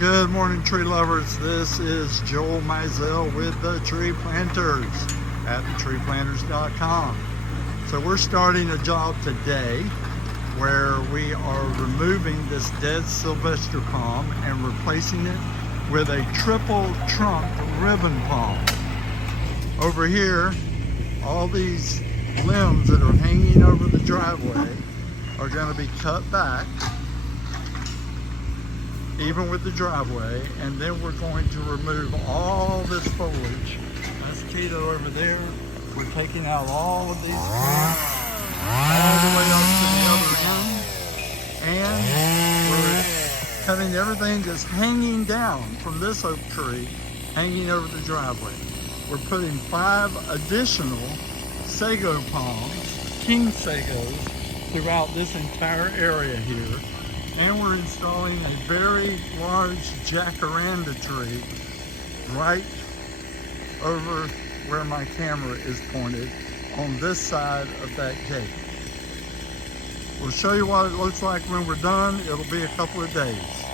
Good morning, tree lovers. This is Joel Mizell with the Tree Planters at thetreeplanters.com. So we're starting a job today where we are removing this dead Sylvester palm and replacing it with a triple trunk ribbon palm. Over here, all these limbs that are hanging over the driveway are going to be cut back, even with the driveway, and then we're going to remove all this foliage. That's Tito over there. We're taking out all of these plants all the way up to the other end, and we're cutting everything that's hanging down from this oak tree, hanging over the driveway. We're putting 5 additional sago palms, king sagos, throughout this entire area here. And we're installing a very large jacaranda tree right over where my camera is pointed on this side of that gate. We'll show you what it looks like when we're done. It'll be a couple of days.